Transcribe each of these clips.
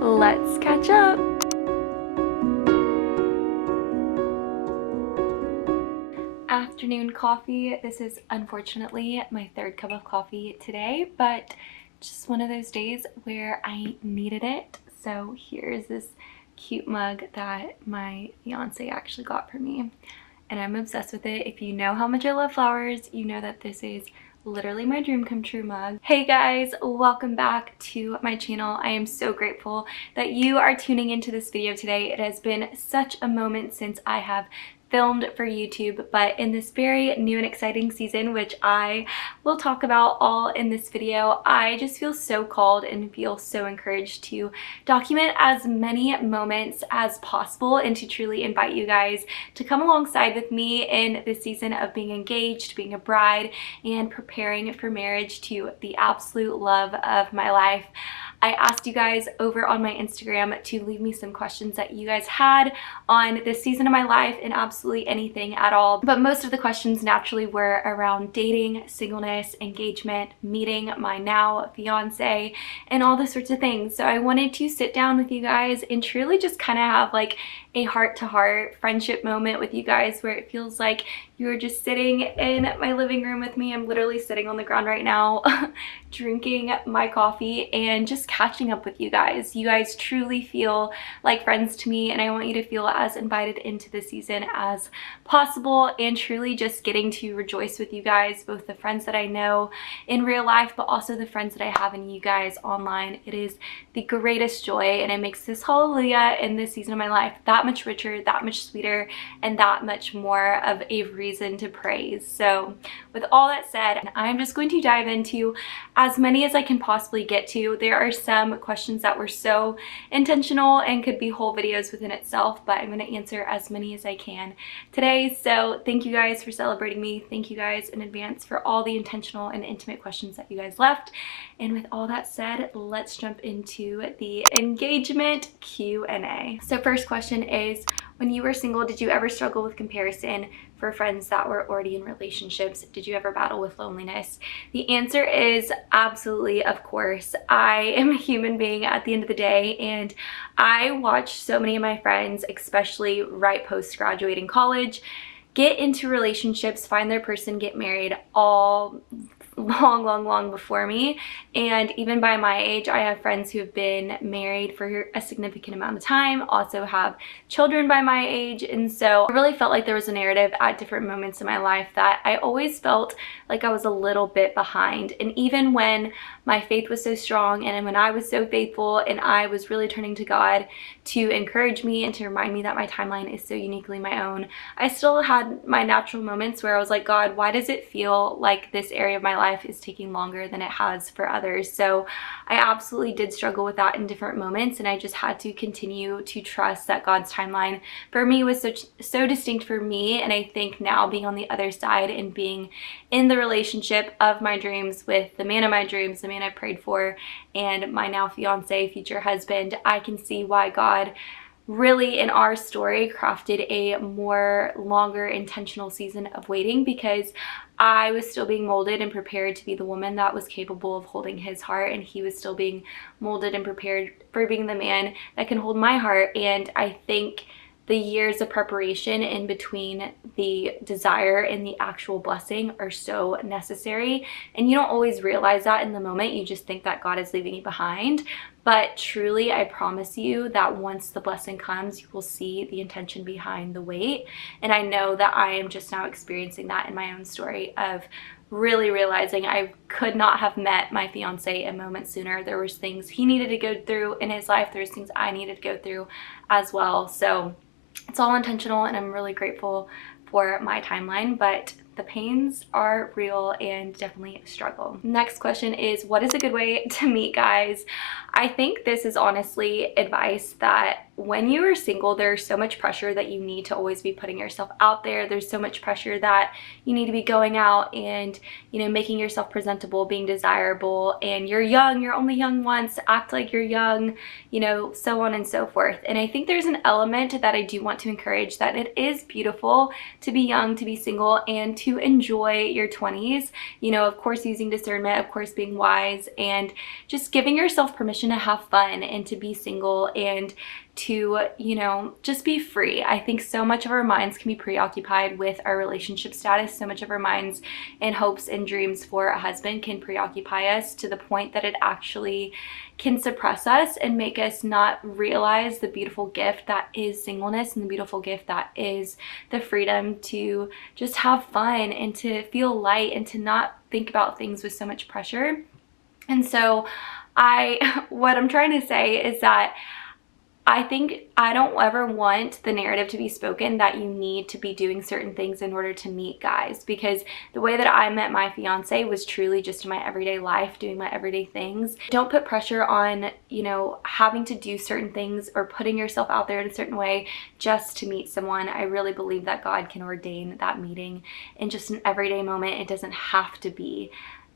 let's catch up. Afternoon coffee. This is unfortunately my third cup of coffee today, but just one of those days where I needed it. So here's this cute mug that my fiance actually got for me, and I'm obsessed with it. If you know how much I love flowers, you know that this is literally my dream come true mug. Hey guys, welcome back to my channel. I am so grateful that you are tuning into this video today. It has been such a moment since I have filmed for YouTube, but in this very new and exciting season, which I will talk about all in this video, I just feel so called and feel so encouraged to document as many moments as possible and to truly invite you guys to come alongside with me in this season of being engaged, being a bride, and preparing for marriage to the absolute love of my life. I asked you guys over on my Instagram to leave me some questions that you guys had on this season of my life and absolutely anything at all. But most of the questions naturally were around dating, singleness, engagement, meeting my now fiance, and all those sorts of things. So I wanted to sit down with you guys and truly just kind of have like a heart-to-heart friendship moment with you guys where it feels like you're just sitting in my living room with me. I'm literally sitting on the ground right now drinking my coffee and just catching up with you guys. You guys truly feel like friends to me, and I want you to feel as invited into the season as possible, and truly just getting to rejoice with you guys, both the friends that I know in real life but also the friends that I have in you guys online. It is the greatest joy, and it makes this hallelujah in this season of my life that much richer, that much sweeter, and that much more of a reason to praise. So with all that said, I'm just going to dive into as many as I can possibly get to. There are some questions that were so intentional and could be whole videos within itself, but I'm going to answer as many as I can today. So thank you guys for celebrating me. Thank you guys in advance for all the intentional and intimate questions that you guys left. And with all that said, let's jump into the engagement Q&A. So first question is, when you were single, did you ever struggle with comparison for friends that were already in relationships? Did you ever battle with loneliness? The answer is absolutely, of course. I am a human being at the end of the day, and I watched so many of my friends, especially right post-graduating college, get into relationships, find their person, get married, all long before me. And even by my age, I have friends who have been married for a significant amount of time, also have children by my age. And so I really felt like there was a narrative at different moments in my life that I always felt like I was a little bit behind. And even when my faith was so strong and when I was so faithful and I was really turning to God to encourage me and to remind me that my timeline is so uniquely my own, I still had my natural moments where I was like, God, why does it feel like this area of my life is taking longer than it has for others? So I absolutely did struggle with that in different moments, and I just had to continue to trust that God's timeline for me was so distinct for me. And I think now, being on the other side and being in the relationship of my dreams with the man of my dreams, the man I prayed for, and my now fiance, future husband, I can see why God really in our story crafted a more longer intentional season of waiting, because I was still being molded and prepared to be the woman that was capable of holding his heart, and he was still being molded and prepared for being the man that can hold my heart. And I think the years of preparation in between the desire and the actual blessing are so necessary. And you don't always realize that in the moment. You just think that God is leaving you behind. But truly, I promise you that once the blessing comes, you will see the intention behind the wait. And I know that I am just now experiencing that in my own story of really realizing I could not have met my fiance a moment sooner. There was things he needed to go through in his life. There's things I needed to go through as well. So it's all intentional, and I'm really grateful for my timeline, but the pains are real and definitely a struggle. Next question is, what is a good way to meet guys? I think this is honestly advice that when you are single, there's so much pressure that you need to always be putting yourself out there. There's so much pressure that you need to be going out and, making yourself presentable, being desirable, and you're young, you're only young once, act like you're young, so on and so forth. And I think there's an element that I do want to encourage, that it is beautiful to be young, to be single, and to to enjoy your 20s. You know, of course, using discernment, of course, being wise, and just giving yourself permission to have fun and to be single and to, you know, just be free. I think so much of our minds can be preoccupied with our relationship status. So much of our minds and hopes and dreams for a husband can preoccupy us to the point that it actually can suppress us and make us not realize the beautiful gift that is singleness and the beautiful gift that is the freedom to just have fun and to feel light and to not think about things with so much pressure. And so what I'm trying to say is that I think I don't ever want the narrative to be spoken that you need to be doing certain things in order to meet guys, because the way that I met my fiance was truly just in my everyday life, doing my everyday things. Don't put pressure on, you know, having to do certain things or putting yourself out there in a certain way just to meet someone. I really believe that God can ordain that meeting in just an everyday moment. It doesn't have to be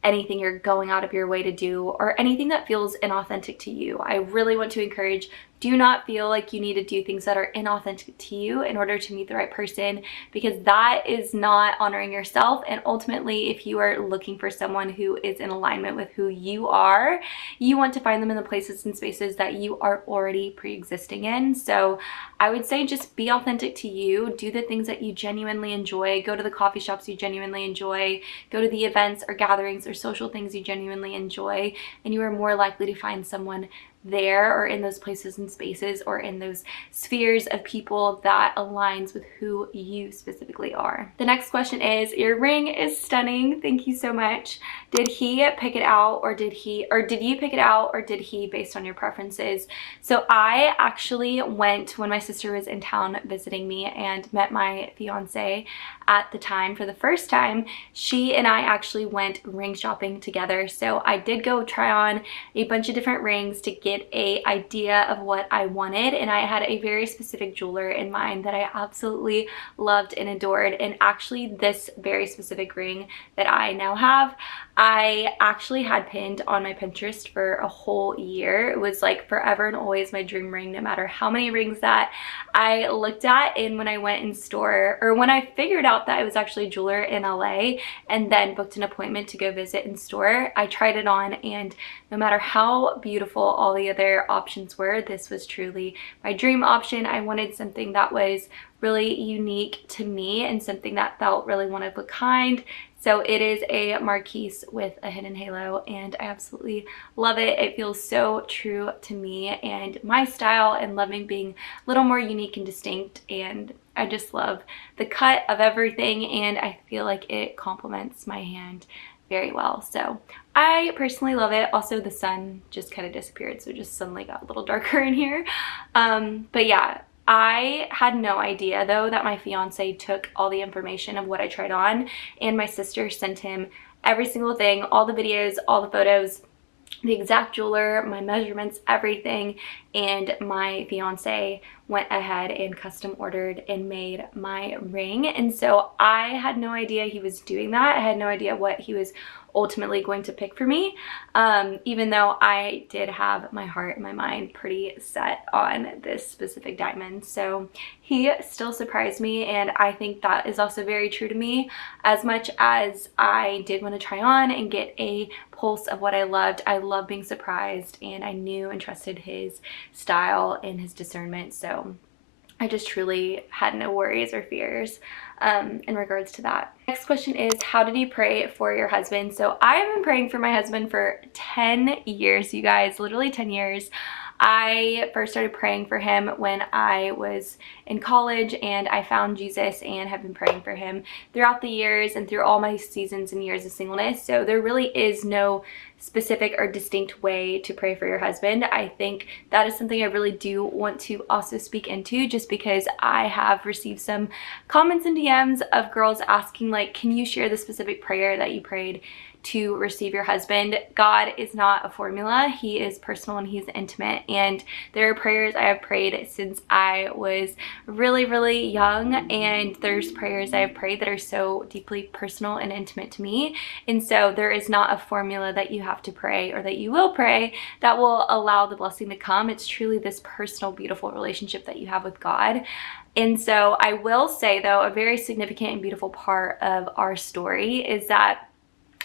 anything you're going out of your way to do or anything that feels inauthentic to you. I really want to encourage, do not feel like you need to do things that are inauthentic to you in order to meet the right person, because that is not honoring yourself. And ultimately, if you are looking for someone who is in alignment with who you are, you want to find them in the places and spaces that you are already pre-existing in. So I would say just be authentic to you, do the things that you genuinely enjoy, go to the coffee shops you genuinely enjoy, go to the events or gatherings or social things you genuinely enjoy, and you are more likely to find someone there or in those places and spaces or in those spheres of people that aligns with who you specifically are. The next question is, your ring is stunning. Thank you so much. Did he pick it out or did you pick it out or did he based on your preferences? So I actually went when my sister was in town visiting me and met my fiance at the time for the first time. She and I actually went ring shopping together. So I did go try on a bunch of different rings to get a idea of what I wanted, and I had a very specific jeweler in mind that I absolutely loved and adored. And actually this very specific ring that I now have, I actually had pinned on my Pinterest for a whole year. It was like forever and always my dream ring, no matter how many rings that I looked at. And when I went in store, or when I figured out that it was actually a jeweler in LA and then booked an appointment to go visit in store, I tried it on, and no matter how beautiful all the other options were, this was truly my dream option. I wanted something that was really unique to me and something that felt really one of a kind. So it is a Marquise with a hidden halo, and I absolutely love it. It feels so true to me and my style, and loving being a little more unique and distinct. And I just love the cut of everything, and I feel like it complements my hand very well. So I personally love it. Also, the sun just kind of disappeared, so it just suddenly got a little darker in here. But yeah, I had no idea though that my fiance took all the information of what I tried on, and my sister sent him every single thing, all the videos, all the photos, the exact jeweler, my measurements, everything. And my fiance went ahead and custom ordered and made my ring. And so I had no idea he was doing that. I had no idea what he was ultimately going to pick for me, even though I did have my heart and my mind pretty set on this specific diamond. So he still surprised me, and I think that is also very true to me. As much as I did want to try on and get a pulse of what I loved, I love being surprised, and I knew and trusted his style and his discernment. So I just truly had no worries or fears in regards to that. Next question is, how did you pray for your husband? So I have been praying for my husband for 10 years, you guys, literally 10 years. I first started praying for him when I was in college, and I found Jesus and have been praying for him throughout the years and through all my seasons and years of singleness. So there really is no specific or distinct way to pray for your husband. I think that is something I really do want to also speak into, just because I have received some comments and DMs of girls asking, like, can you share the specific prayer that you prayed to receive your husband. God is not a formula. He is personal and he's intimate. And there are prayers I have prayed since I was really, really young. And there's prayers I have prayed that are so deeply personal and intimate to me. And so there is not a formula that you have to pray or that you will pray that will allow the blessing to come. It's truly this personal, beautiful relationship that you have with God. And so I will say, though, a very significant and beautiful part of our story is that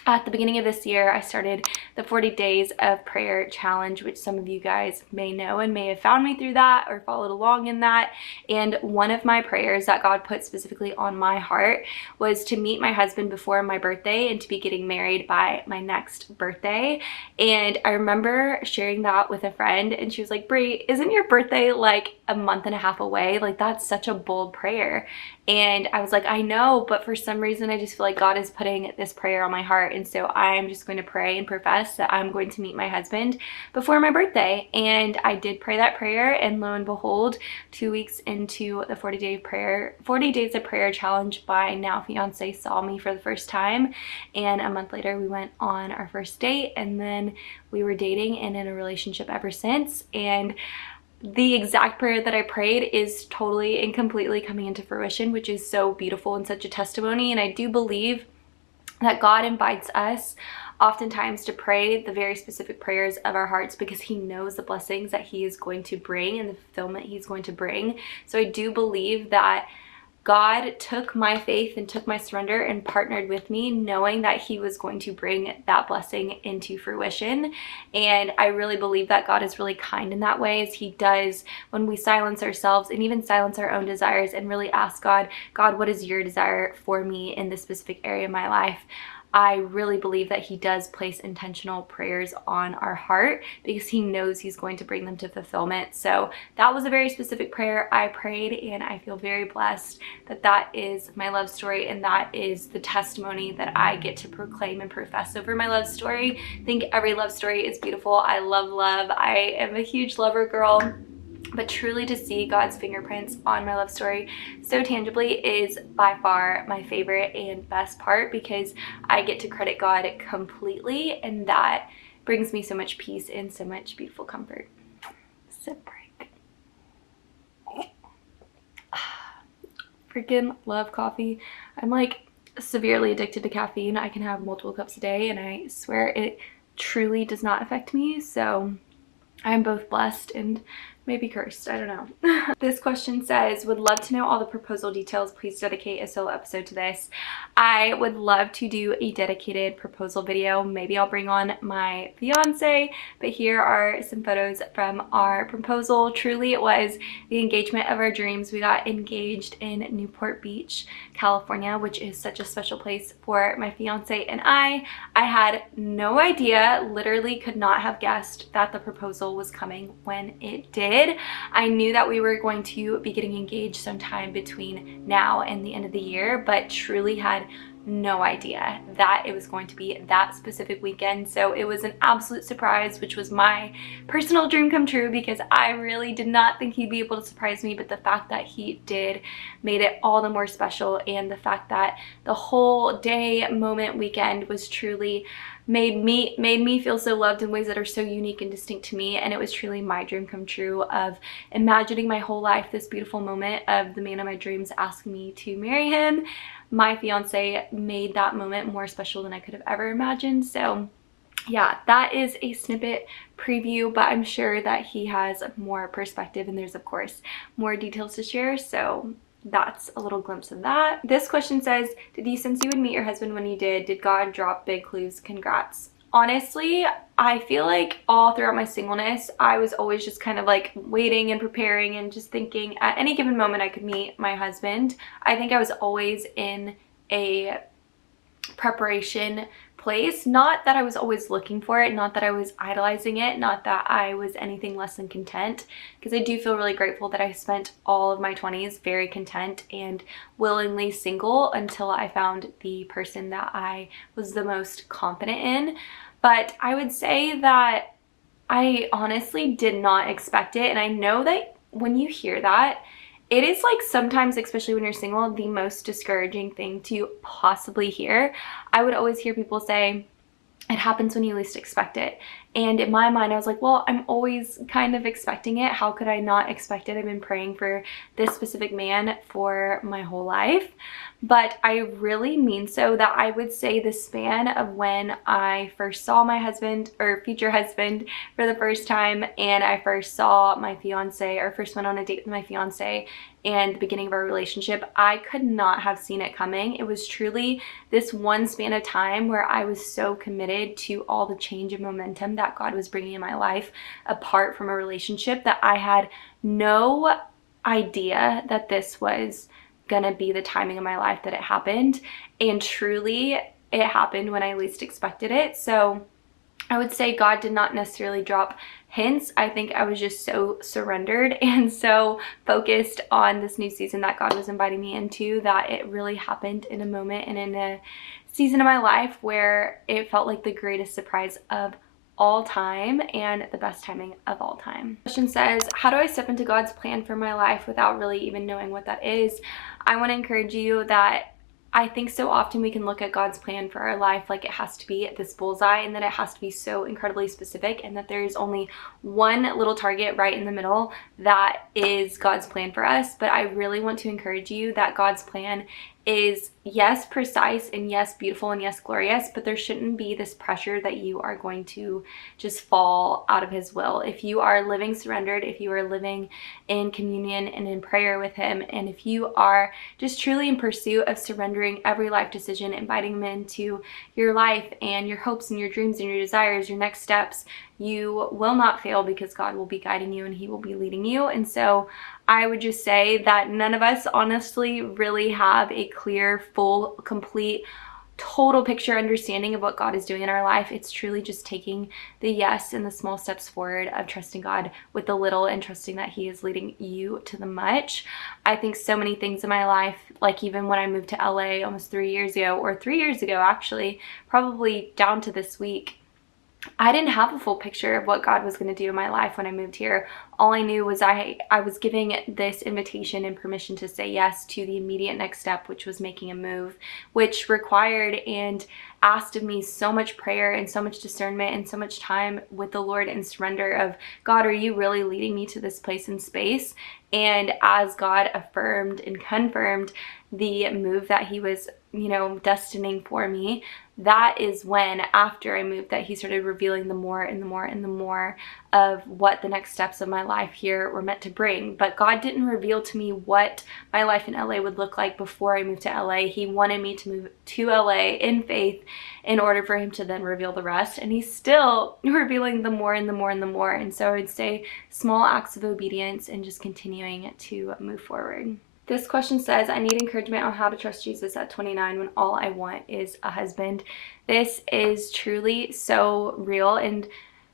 at the beginning of this year, I started the 40 Days of Prayer Challenge, which some of you guys may know and may have found me through that or followed along in that. And one of my prayers that God put specifically on my heart was to meet my husband before my birthday and to be getting married by my next birthday. And I remember sharing that with a friend, and she was like, "Brie, isn't your birthday like a month and a half away? Like, that's such a bold prayer." And I was like, "I know, but for some reason I just feel like God is putting this prayer on my heart, and so I'm just going to pray and profess that I'm going to meet my husband before my birthday." And I did pray that prayer, and lo and behold, 2 weeks into the 40 Days of Prayer Challenge, my now fiance saw me for the first time, and a month later we went on our first date, and then we were dating and in a relationship ever since. And the exact prayer that I prayed is totally and completely coming into fruition, which is so beautiful and such a testimony. And I do believe that God invites us oftentimes to pray the very specific prayers of our hearts because he knows the blessings that he is going to bring and the fulfillment he's going to bring. So I do believe that God took my faith and took my surrender and partnered with me, knowing that he was going to bring that blessing into fruition. And I really believe that God is really kind in that way, as he does when we silence ourselves and even silence our own desires and really ask God, "God, what is your desire for me in this specific area of my life?" I really believe that he does place intentional prayers on our heart because he knows he's going to bring them to fulfillment. So that was a very specific prayer I prayed, and I feel very blessed that that is my love story, and that is the testimony that I get to proclaim and profess over my love story. I think every love story is beautiful. I love love. I am a huge lover girl. But truly to see God's fingerprints on my love story so tangibly is by far my favorite and best part, because I get to credit God completely, and that brings me so much peace and so much beautiful comfort. Sip break. Freaking love coffee. I'm like severely addicted to caffeine. I can have multiple cups a day, and I swear it truly does not affect me. So I'm both blessed and maybe cursed, I don't know. This question says, "Would love to know all the proposal details. Please dedicate a solo episode to this." I would love to do a dedicated proposal video. Maybe I'll bring on my fiance, but here are some photos from our proposal. Truly, it was the engagement of our dreams. We got engaged in Newport Beach, California, which is such a special place for my fiance and I. I had no idea, literally could not have guessed that the proposal was coming when it did. I knew that we were going to be getting engaged sometime between now and the end of the year, but truly had no idea that it was going to be that specific weekend. So it was an absolute surprise, which was my personal dream come true, because I really did not think he'd be able to surprise me, but the fact that he did made it all the more special. And the fact that the whole day, moment, weekend was truly made me feel so loved in ways that are so unique and distinct to me. And it was truly my dream come true of imagining my whole life this beautiful moment of the man of my dreams asking me to marry him. My fiance made that moment more special than I could have ever imagined. So yeah, that is a snippet preview, but I'm sure that he has more perspective, and there's of course more details to share. So that's a little glimpse of that. This question says, "Did you sense you would meet your husband when you did? Did God drop big clues? Congrats." Honestly, I feel like all throughout my singleness, I was always just kind of like waiting and preparing and just thinking at any given moment I could meet my husband. I think I was always in a preparation place. Not that I was always looking for it, not that I was idolizing it, not that I was anything less than content, because I do feel really grateful that I spent all of my 20s very content and willingly single until I found the person that I was the most confident in. But I would say that I honestly did not expect it, and I know that when you hear that, it is like sometimes, especially when you're single, the most discouraging thing to possibly hear. I would always hear people say, it happens when you least expect it. And in my mind, I was like, well, I'm always kind of expecting it. How could I not expect it? I've been praying for this specific man for my whole life. But I really mean so that I would say the span of when I first saw my husband or future husband for the first time, and I first saw my fiance, or first went on a date with my fiance, and the beginning of our relationship, I could not have seen it coming. It was truly this one span of time where I was so committed to all the change and momentum that God was bringing in my life apart from a relationship that I had no idea that this was gonna be the timing of my life that it happened. And truly, it happened when I least expected it. So I would say God did not necessarily drop hints. I think I was just so surrendered and so focused on this new season that God was inviting me into that it really happened in a moment and in a season of my life where it felt like the greatest surprise of all time and the best timing of all time. The question says, how do I step into God's plan for my life without really even knowing what that is? I want to encourage you that I think so often we can look at God's plan for our life like it has to be this bullseye, and that it has to be so incredibly specific, and that there is only one little target right in the middle that is God's plan for us. But I really want to encourage you that God's plan is, yes, precise, and yes, beautiful, and yes, glorious, but there shouldn't be this pressure that you are going to just fall out of his will. If you are living surrendered, if you are living in communion and in prayer with him, and if you are just truly in pursuit of surrendering every life decision, inviting him into your life and your hopes and your dreams and your desires, your next steps, you will not fail, because God will be guiding you and he will be leading you. And so I would just say that none of us honestly really have a clear, full, complete, total picture understanding of what God is doing in our life. It's truly just taking the yes and the small steps forward of trusting God with the little and trusting that he is leading you to the much. I think so many things in my life, like even when I moved to LA almost 3 years ago, or 3 years ago actually, probably down to this week, I didn't have a full picture of what God was going to do in my life when I moved here. All I knew was I was giving this invitation and permission to say yes to the immediate next step, which was making a move, which required and asked of me so much prayer and so much discernment and so much time with the Lord and surrender of, God, are you really leading me to this place and space? And as God affirmed and confirmed the move that he was, destining for me, that is when, after I moved, that he started revealing the more and the more and the more of what the next steps of my life here were meant to bring. But God didn't reveal to me what my life in LA would look like before I moved to LA. He wanted me to move to LA in faith in order for him to then reveal the rest. And he's still revealing the more and the more and the more. And so I would say small acts of obedience and just continuing to move forward. This question says, I need encouragement on how to trust Jesus at 29 when all I want is a husband. This is truly so real and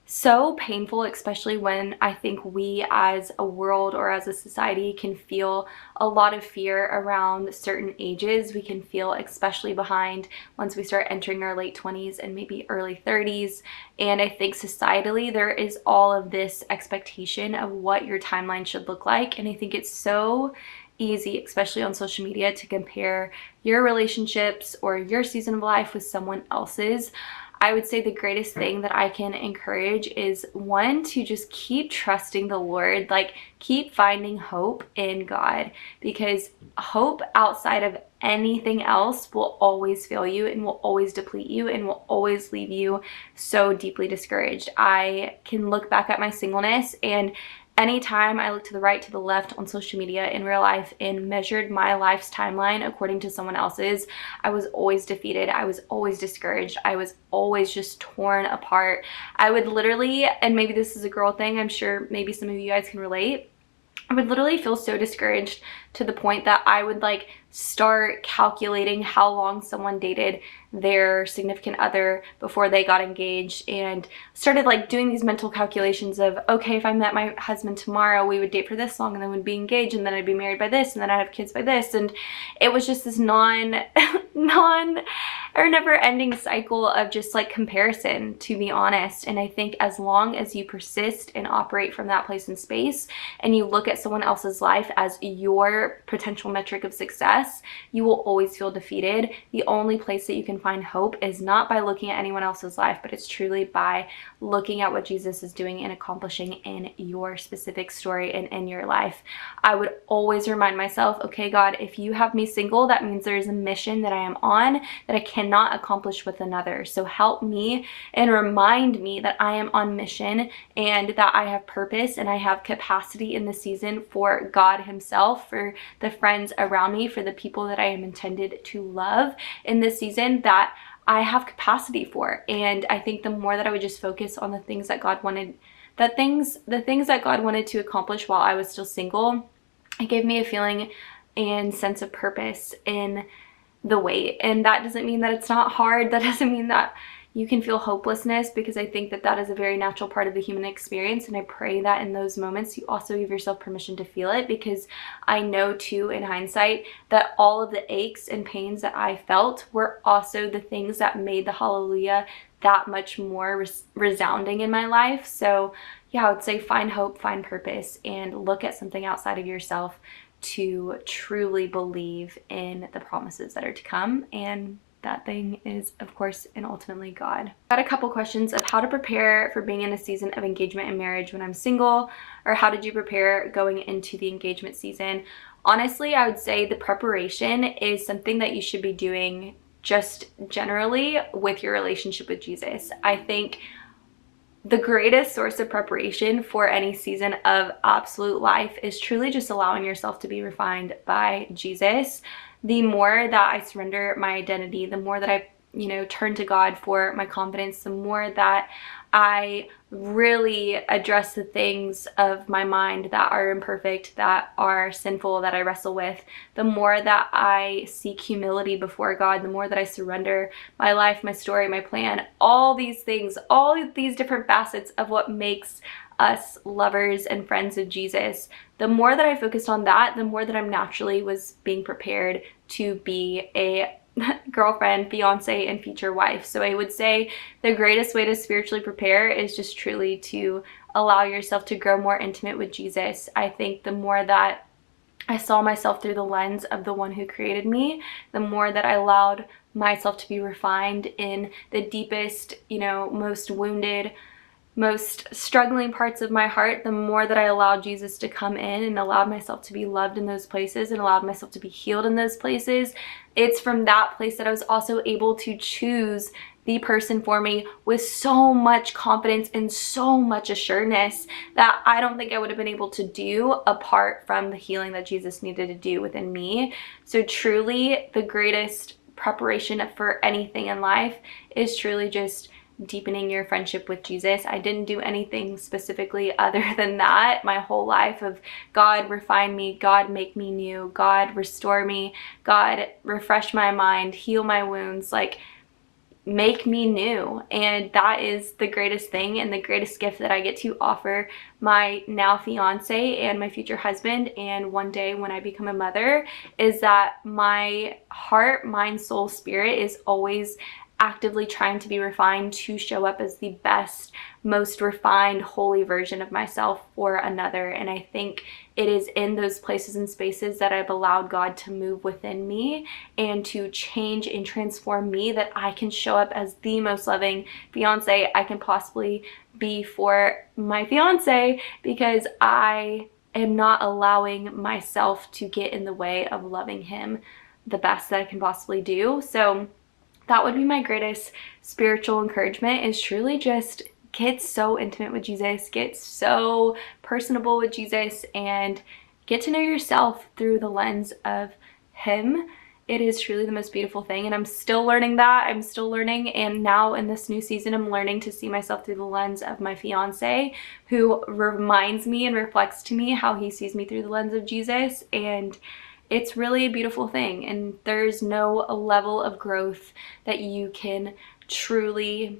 so painful, especially when I think we as a world or as a society can feel a lot of fear around certain ages. We can feel especially behind once we start entering our late 20s and maybe early 30s. And I think societally there is all of this expectation of what your timeline should look like. And I think it's so easy, especially on social media, to compare your relationships or your season of life with someone else's. I would say the greatest thing that I can encourage is, one, to just keep trusting the Lord, like keep finding hope in God, because hope outside of anything else will always fail you and will always deplete you and will always leave you so deeply discouraged. I can look back at my singleness, and anytime I looked to the right, to the left on social media, in real life, and measured my life's timeline according to someone else's, I was always defeated. I was always discouraged. I was always just torn apart. I would literally, and maybe this is a girl thing, I'm sure maybe some of you guys can relate, I would literally feel so discouraged to the point that I would start calculating how long someone dated their significant other before they got engaged, and started doing these mental calculations of, okay, if I met my husband tomorrow, we would date for this long, and then we'd be engaged, and then I'd be married by this, and then I'd have kids by this. And it was just this never ending cycle of just comparison, to be honest. And I think as long as you persist and operate from that place in space, and you look at someone else's life as your potential metric of success, you will always feel defeated. The only place that you can find hope is not by looking at anyone else's life, but it's truly by looking at what Jesus is doing and accomplishing in your specific story and in your life. I would always remind myself, okay, God, if you have me single, that means there's a mission that I am on that I cannot accomplish with another. So help me and remind me that I am on mission and that I have purpose and I have capacity in the season for God himself, for the friends around me, for the people that I am intended to love in this season, that I have capacity for. And I think the more that I would just focus on the things that God wanted, the things that God wanted to accomplish while I was still single, it gave me a feeling and sense of purpose in the wait. And that doesn't mean that it's not hard. That doesn't mean that you can feel hopelessness, because I think that that is a very natural part of the human experience. And I pray that in those moments, you also give yourself permission to feel it, because I know too, in hindsight, that all of the aches and pains that I felt were also the things that made the hallelujah that much more resounding in my life. So yeah, I would say find hope, find purpose, and look at something outside of yourself to truly believe in the promises that are to come. And that thing is, of course, and ultimately God. Got a couple questions of how to prepare for being in a season of engagement and marriage when I'm single, or how did you prepare going into the engagement season? Honestly, I would say the preparation is something that you should be doing just generally with your relationship with Jesus. I think the greatest source of preparation for any season of absolute life is truly just allowing yourself to be refined by Jesus. The more that I surrender my identity, the more that I, turn to God for my confidence, the more that I really address the things of my mind that are imperfect, that are sinful, that I wrestle with, the more that I seek humility before God, the more that I surrender my life, my story, my plan, all these things, all of these different facets of what makes us lovers and friends of Jesus, the more that I focused on that, the more that I'm naturally was being prepared to be a girlfriend, fiance, and future wife. So I would say the greatest way to spiritually prepare is just truly to allow yourself to grow more intimate with Jesus. I think the more that I saw myself through the lens of the one who created me, the more that I allowed myself to be refined in the deepest, most wounded, most struggling parts of my heart, the more that I allowed Jesus to come in and allowed myself to be loved in those places and allowed myself to be healed in those places. It's from that place that I was also able to choose the person for me with so much confidence and so much assuredness that I don't think I would have been able to do apart from the healing that Jesus needed to do within me. So truly, the greatest preparation for anything in life is truly just deepening your friendship with Jesus. I didn't do anything specifically other than that my whole life of God refine me, God make me new, God restore me, God refresh my mind, heal my wounds, like make me new. And that is the greatest thing and the greatest gift that I get to offer my now fiance and my future husband, and one day when I become a mother, is that my heart, mind, soul, spirit is always actively trying to be refined to show up as the best, most refined, holy version of myself for another. And I think it is in those places and spaces that I've allowed God to move within me and to change and transform me that I can show up as the most loving fiance I can possibly be for my fiance, because I am not allowing myself to get in the way of loving him the best that I can possibly do. So that would be my greatest spiritual encouragement, is truly just get so intimate with Jesus, get so personable with Jesus, and get to know yourself through the lens of him. It is truly the most beautiful thing, and I'm still learning that. I'm still learning, and now in this new season, I'm learning to see myself through the lens of my fiance, who reminds me and reflects to me how he sees me through the lens of Jesus. And it's really a beautiful thing, and there's no level of growth that you can truly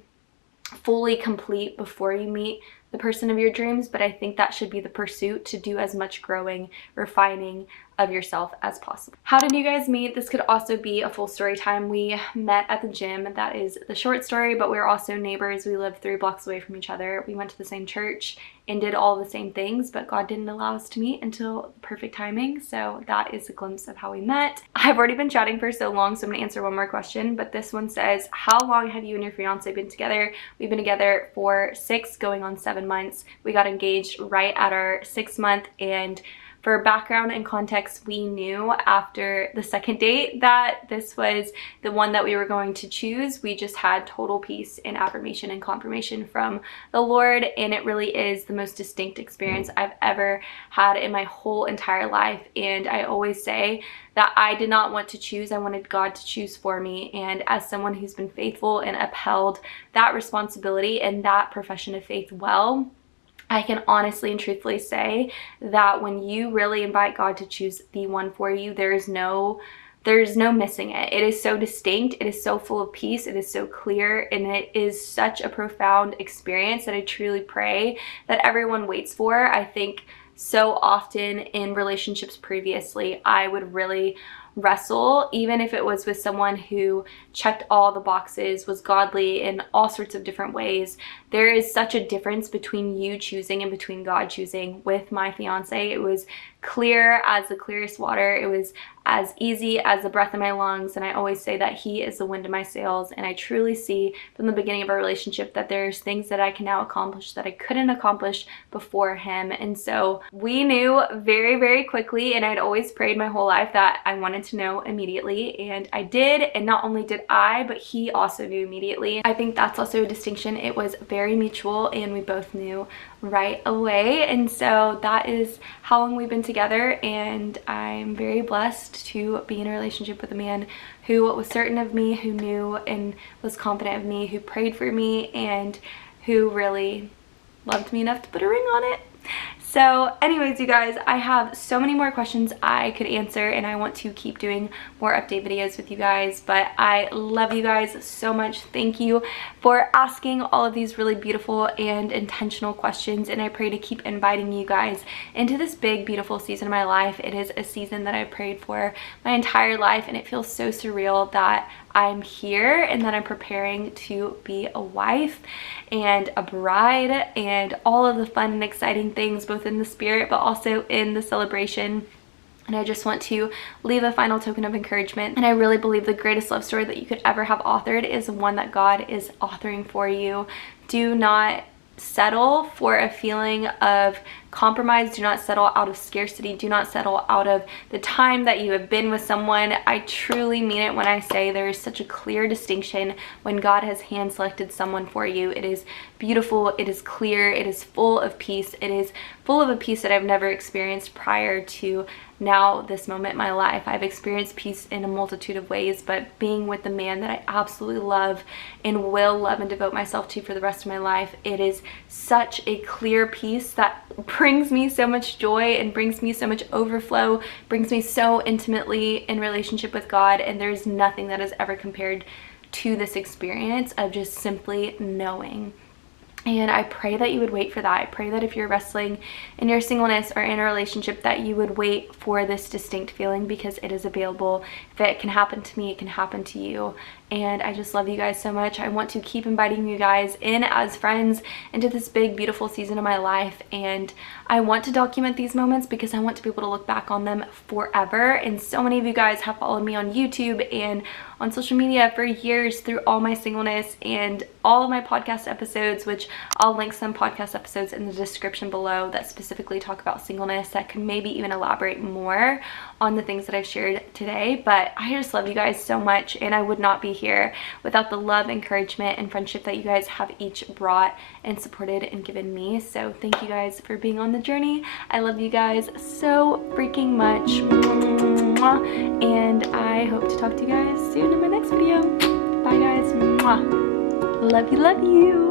fully complete before you meet the person of your dreams, but I think that should be the pursuit, to do as much growing, refining of yourself as possible. How did you guys meet? This could also be a full story time. We met at the gym. That is the short story, but we were also neighbors. We lived 3 blocks away from each other. We went to the same church, and did all the same things, but God didn't allow us to meet until perfect timing. So that is a glimpse of how we met. I've already been chatting for so long, so I'm gonna answer one more question, but this one says, how long have you and your fiance been together? We've been together for 6 going on 7 months. We got engaged right at our 6th month, and for background and context, we knew after the second date that this was the one that we were going to choose. We just had total peace and affirmation and confirmation from the Lord, and it really is the most distinct experience I've ever had in my whole entire life. And I always say that I did not want to choose, I wanted God to choose for me. And as someone who's been faithful and upheld that responsibility and that profession of faith well, I can honestly and truthfully say that when you really invite God to choose the one for you, there's no missing it. It is so distinct, it is so full of peace, it is so clear, and it is such a profound experience that I truly pray that everyone waits for. I think so often in relationships previously, I would really wrestle, even if it was with someone who checked all the boxes, was godly in all sorts of different ways. There is such a difference between you choosing and between God choosing. With my fiance, it was clear as the clearest water. It was as easy as the breath in my lungs, and I always say that he is the wind in my sails. And I truly see from the beginning of our relationship that there's things that I can now accomplish that I couldn't accomplish before him. And so we knew very, very quickly, and I'd always prayed my whole life that I wanted to know immediately, and I did. And not only did I, but he also knew immediately. I think that's also a distinction. It was very mutual, and we both knew right away. And so that is how long we've been together, and I'm very blessed to be in a relationship with a man who was certain of me, who knew and was confident of me, who prayed for me, and who really loved me enough to put a ring on it. So anyways, you guys, I have so many more questions I could answer, and I want to keep doing more update videos with you guys, but I love you guys so much. Thank you for asking all of these really beautiful and intentional questions, and I pray to keep inviting you guys into this big, beautiful season of my life. It is a season that I prayed for my entire life, and it feels so surreal that I'm here and that I'm preparing to be a wife and a bride and all of the fun and exciting things, both in the spirit but also in the celebration. And I just want to leave a final token of encouragement. And I really believe the greatest love story that you could ever have authored is one that God is authoring for you. Do not settle for a feeling of compromise. Do not settle out of scarcity. Do not settle out of the time that you have been with someone. I truly mean it when I say there is such a clear distinction when God has hand selected someone for you. It is beautiful, it is clear, it is full of peace. It is full of a peace that I've never experienced prior to now this moment in my life. I've experienced peace in a multitude of ways, but being with the man that I absolutely love and will love and devote myself to for the rest of my life, it is such a clear peace that brings me so much joy and brings me so much overflow, brings me so intimately in relationship with God, and there's nothing that is ever compared to this experience of just simply knowing. And I pray that you would wait for that. I pray that if you're wrestling in your singleness or in a relationship, that you would wait for this distinct feeling, because it is available. If it can happen to me, it can happen to you. And I just love you guys so much. I want to keep inviting you guys in as friends into this big, beautiful season of my life. And I want to document these moments because I want to be able to look back on them forever. And so many of you guys have followed me on YouTube and on social media for years through all my singleness and all of my podcast episodes, which I'll link some podcast episodes in the description below that specifically talk about singleness, that can maybe even elaborate more on the things that I've shared today. But I just love you guys so much, and I would not be here without the love, encouragement, and friendship that you guys have each brought and supported and given me. So thank you guys for being on the journey. I love you guys so freaking much, and I hope to talk to you guys soon in my next video. Bye guys. Love you, love you.